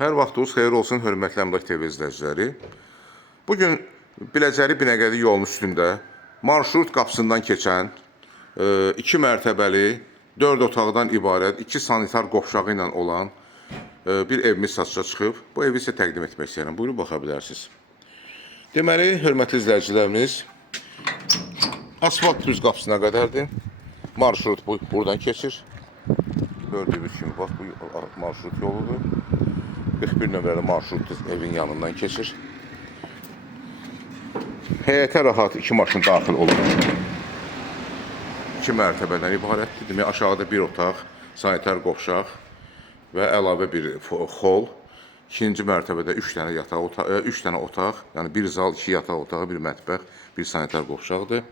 Hər vaxtınız xeyir olsun, hörmətli Əmlak TV izləyiciləri. Bugün Biləcəri Binəqədi yolunun üstündə marşrut qapısından keçən 2 mərtəbəli, 4 otaqdan ibarət 2 sanitar qovşağı ilə olan bir evimiz satışa çıxıb. Bu evi sizə təqdim etmək istəyirəm. Buyurun, baxa bilərsiniz. Deməli, hörmətli izləyicilərimiz, asfalt düz qapısına qədərdir. Marşrut buradan keçir. Gördüyünüz kimi, bax, bu marşrut yoludur. 41 nömrəli marşrut evin yanından keçir. Həyətə rahat 2 maşın daxil olur. 2 mərtəbədən ibarətdir. Demək, aşağıda bir otaq, sanitar qovşaq və əlavə bir xol. İkinci mərtəbədə 3 dənə otaq, yəni bir zal, 2 yataq otağı, bir mətbəx, bir sanitar qovşaqdır.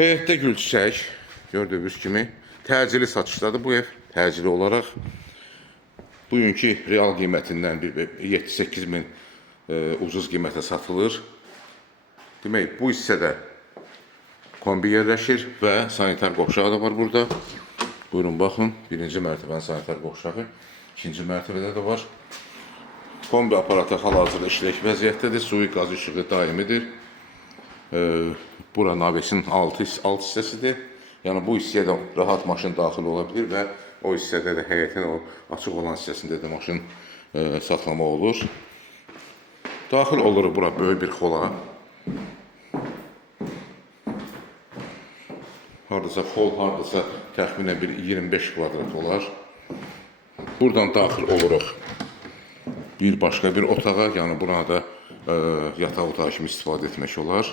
Həyətdə gül çiçək, gördüyünüz kimi, təcili satışdadır bu ev, təcili olaraq. Bugünkü real qiymətindən 7-8 min ucuz qiymətə satılır. Demək, bu hissədə kombi yerləşir və sanitar qovşağı da var burada. Buyurun, baxın, birinci mərtəbənin sanitar qovşağı, ikinci mərtəbədə də var. Kombi aparatı hal-hazırda işlək vəziyyətdədir, suyu, qazı, işığı daimidir. Bura navesin alt hissəsidir. Yəni, bu hissəyə də rahat maşın daxil ola bilir və o hissədə də həyətin o açıq olan hissəsində də maşın saxlama olur. Daxil olur bura böyük bir xola. Hardasa xol, hardasa təxminən bir 25 kvadrat olar. Buradan daxil oluruq bir başqa bir otağa, yəni burada yataq otağı kimi istifadə etmək olar.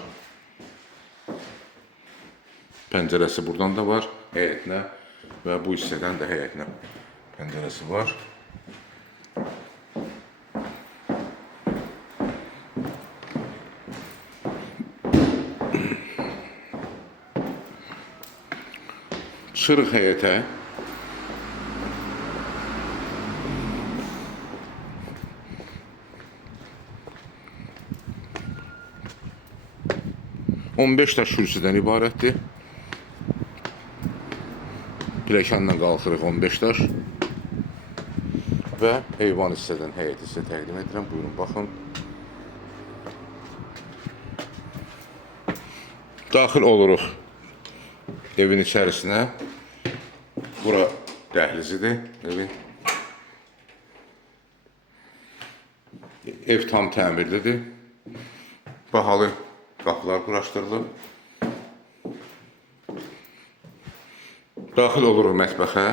Pəncərəsi buradan da var, həyətinə və bu hissədən də həyətinə pəncərəsi var. Çıxırıq həyətə. On 15 daş kürsüdən ibarətdir. Pilləkənlə qalxırıq 15 daş və heyvan hissədən həyəti sizə təqdim edirəm. Buyurun, baxın. Daxil oluruq evin içərisinə. Bura dəhlizidir evin. Ev tam təmirlidir. Bahalı qapılar quraşdırılıb. Daxil oluruq mətbəxə.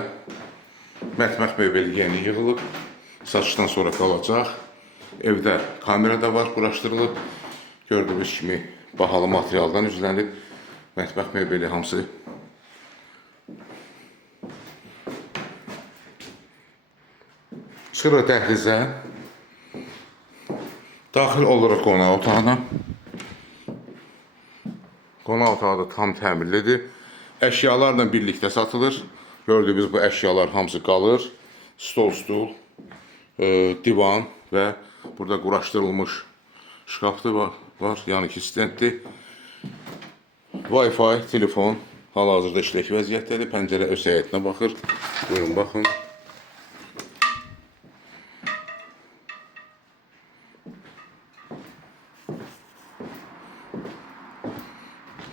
Mətbəx möbeli yeni yığılıb. Satışdan sonra qalacaq. Evdə kamera da var, quraşdırılıb. Gördüyünüz kimi bahalı materialdan üzlənib. Mətbəx möbeli hamısı. Çıxırıq dəhlizə. Daxil oluruq qonaq otağına. Qonaq otağı da tam təmirlidir. Əşyalarla birlikdə satılır. Gördüyünüz bu əşyalar hamısı qalır. Stol, stul, divan və burada quraşdırılmış şkafdır var. Yəni ki, stenddir. Wi-Fi, telefon hal-hazırda işlək vəziyyətdədir. Pəncərə öz həyətinə baxır. Buyurun, baxın.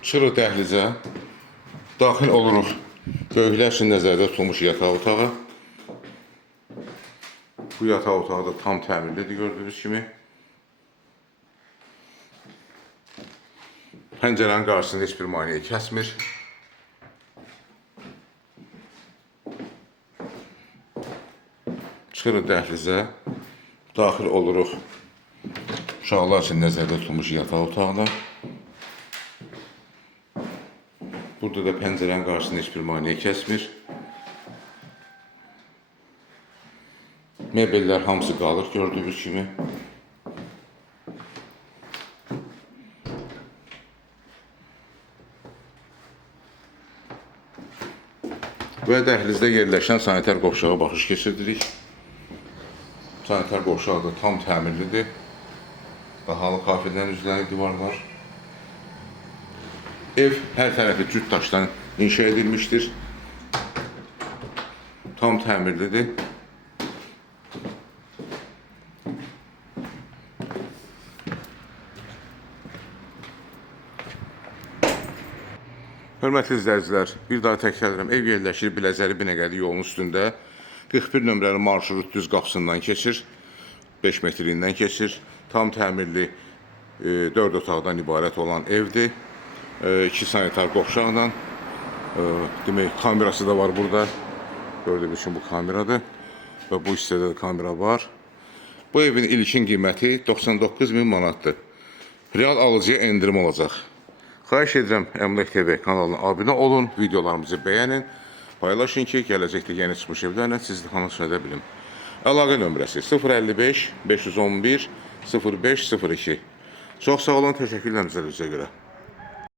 Çıxırıq dəhlizə. Daxil oluruq böyüklər üçün nəzərdə tutulmuş yataq otağı. Bu yataq otağı da tam təmirlidir, gördüyünüz kimi. Pəncərənin qarşısında heç bir maneə kəsmir. Çıxırıq dəhlizə. Daxil oluruq uşaqlar üçün nəzərdə tutulmuş yataq otağına. Burada da pəncərənin qarşısında heç bir maneə kəsmir. Mebellər hamısı qalır, gördüyünüz kimi. Və dəhlizdə yerləşən sanitar qovşağa baxış keçirdirik. Sanitar qovşağı da tam təmirlidir. Bahalı kafirdən üzlənib divarlar. Ev hər tərəfi cüt daşdan inşa edilmişdir. Tam təmirlidir. Hörmətli izləyicilər, bir daha təkrar edirəm. Ev yerləşir Biləcəri Binəqədi yolunun üstündə. 41 nömrəli marşrut düz qapısından keçir. 5 metrindən keçir. Tam təmirli 4 otaqdan ibarət olan evdir. 2 sanitar qovşaqla. Demək, kamerası da var burada. Gördüyünüz kimi bu kameradır. Və bu hissədə də kamera var. Bu evin ilkin qiyməti 99.000 manatdır. Real alıcıya endirim olacaq. Xahiş edirəm, Əmlak TV kanalına abunə olun, videolarımızı bəyənin, paylaşın ki, gələcəkdə yeni çıxmış evlərlə sizi tanış edə bilim. Əlaqə nömrəsi 055 511 0502. Çox sağ olun, təşəkkürlər bizə görə.